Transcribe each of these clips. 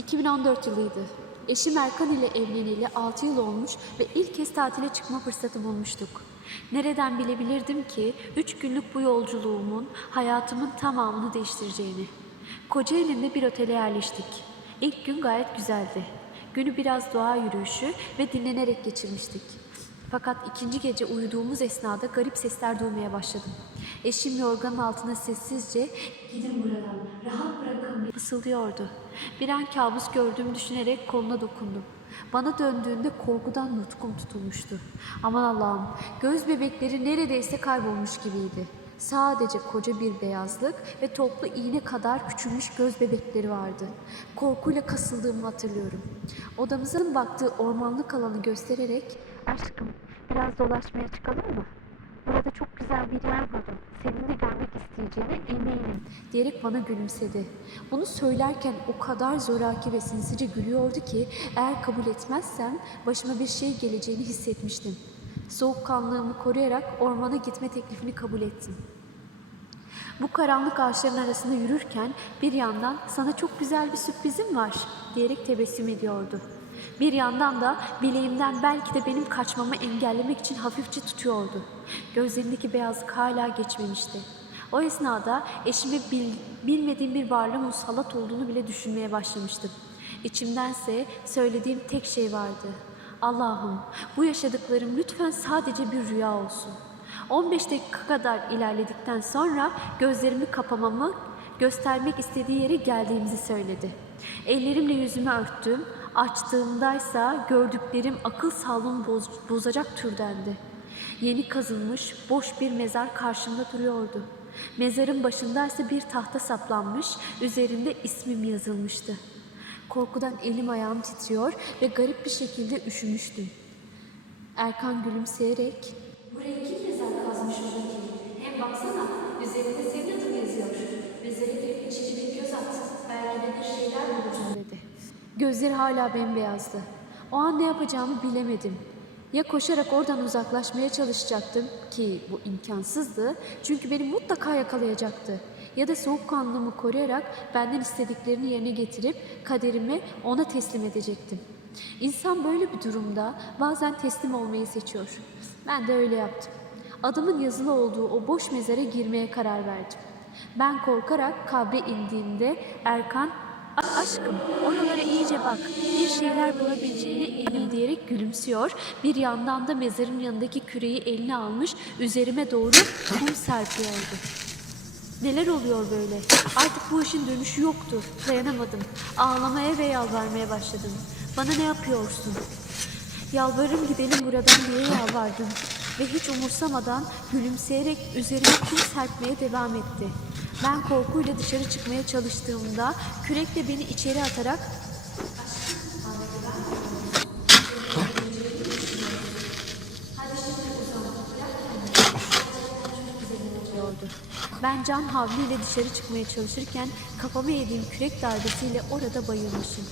2014 yılıydı. Eşim Erkan ile evleneli 6 yıl olmuş ve ilk kez tatile çıkma fırsatı bulmuştuk. Nereden bilebilirdim ki 3 günlük bu yolculuğumun hayatımın tamamını değiştireceğini. Kocaeli'nde bir otele yerleştik. İlk gün gayet güzeldi. Günü biraz doğa yürüyüşü ve dinlenerek geçirmiştik. Fakat ikinci gece uyuduğumuz esnada garip sesler duymaya başladım. Eşim yorganın altına sessizce ''Gidin buradan, rahat bırakın beni'' fısıldıyordu. Bir an kabus gördüğümü düşünerek koluna dokundum. Bana döndüğünde korkudan nutkum tutulmuştu. Aman Allah'ım, göz bebekleri neredeyse kaybolmuş gibiydi. Sadece koca bir beyazlık ve toplu iğne kadar küçülmüş göz bebekleri vardı. Korkuyla kasıldığımı hatırlıyorum. Odamızın baktığı ormanlık alanı göstererek ''Aşkım, biraz dolaşmaya çıkalım mı?'' Burada çok güzel bir yer buldum. Senin de görmek isteyeceğine eminim. Diyerek bana gülümsedi. Bunu söylerken o kadar zoraki ve sinsice gülüyordu ki eğer kabul etmezsem başıma bir şey geleceğini hissetmiştim. Soğukkanlığımı koruyarak ormana gitme teklifini kabul ettim. Bu karanlık ağaçların arasında yürürken bir yandan sana çok güzel bir sürprizim var diyerek tebessüm ediyordu. Bir yandan da bileğimden belki de benim kaçmamı engellemek için hafifçe tutuyordu. Gözlerindeki beyazlık hala geçmemişti. O esnada eşime bil- bilmediğim bir varlığın musallat olduğunu bile düşünmeye başlamıştım. İçimdense söylediğim tek şey vardı. Allah'ım bu yaşadıklarım lütfen sadece bir rüya olsun. 15 dakika kadar ilerledikten sonra gözlerimi kapamamı göstermek istediği yere geldiğimizi söyledi. Ellerimle yüzümü örttüm. Açtığımdaysa gördüklerim akıl sağlığımı boz- bozacak türdendi. Yeni kazılmış boş bir mezar karşımda duruyordu. Mezarın başındaysa bir tahta saplanmış, üzerinde ismim yazılmıştı. Korkudan elim ayağım titriyor ve garip bir şekilde üşümüştüm. Erkan gülümseyerek ''Buraya kim mezar kazmış ola ki? Hem baksana üzerinde senin Gözleri hala bembeyazdı. O an ne yapacağımı bilemedim. Ya koşarak oradan uzaklaşmaya çalışacaktım ki bu imkansızdı çünkü beni mutlaka yakalayacaktı. Ya da soğukkanlılığımı koruyarak benden istediklerini yerine getirip kaderimi ona teslim edecektim. İnsan böyle bir durumda bazen teslim olmayı seçiyor. Ben de öyle yaptım. Adımın yazılı olduğu o boş mezara girmeye karar verdim. Ben korkarak kabre indiğimde Erkan "A- Aşkım oralara iyice bak bir şeyler bulabileceğine eminim diyerek gülümsüyor. Bir yandan da mezarın yanındaki küreği eline almış üzerime doğru kum serpiyordu. Neler oluyor böyle? Artık bu işin dönüşü yoktu. Dayanamadım. Ağlamaya ve yalvarmaya başladım. Bana ne yapıyorsun? Yalvarırım gidelim buradan diye yalvardım. Ve hiç umursamadan gülümseyerek üzerime kum serpmeye devam etti. Ben korkuyla dışarı çıkmaya çalıştığımda kürekle beni içeri atarak. Ben can havliyle dışarı çıkmaya çalışırken kafamı yediğim kürek darbesiyle orada bayılmışım.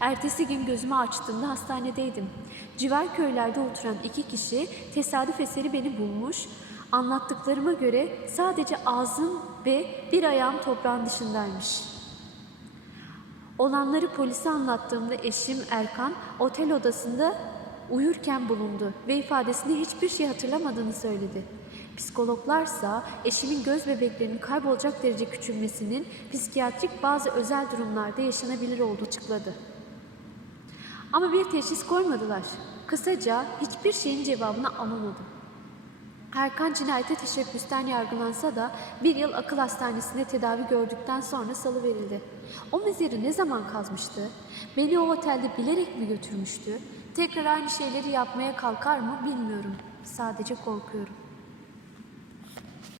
Ertesi gün gözümü açtığımda hastanedeydim. Civar köylerde oturan iki kişi tesadüf eseri beni bulmuş. Anlattıklarıma göre sadece ağzım ve bir ayağım toprağın dışındaymış. Olanları polise anlattığımda eşim Erkan otel odasında uyurken bulundu ve ifadesinde hiçbir şey hatırlamadığını söyledi. Psikologlarsa eşimin göz bebeklerinin kaybolacak derece küçülmesinin psikiyatrik bazı özel durumlarda yaşanabilir olduğu açıkladı. Ama bir teşhis koymadılar. Kısaca hiçbir şeyin cevabını alamadım. Erkan cinayete teşebbüsten yargılansa da bir yıl akıl hastanesinde tedavi gördükten sonra salıverildi. O mezarı ne zaman kazmıştı? Beni o otelde bilerek mi götürmüştü? Tekrar aynı şeyleri yapmaya kalkar mı bilmiyorum. Sadece korkuyorum.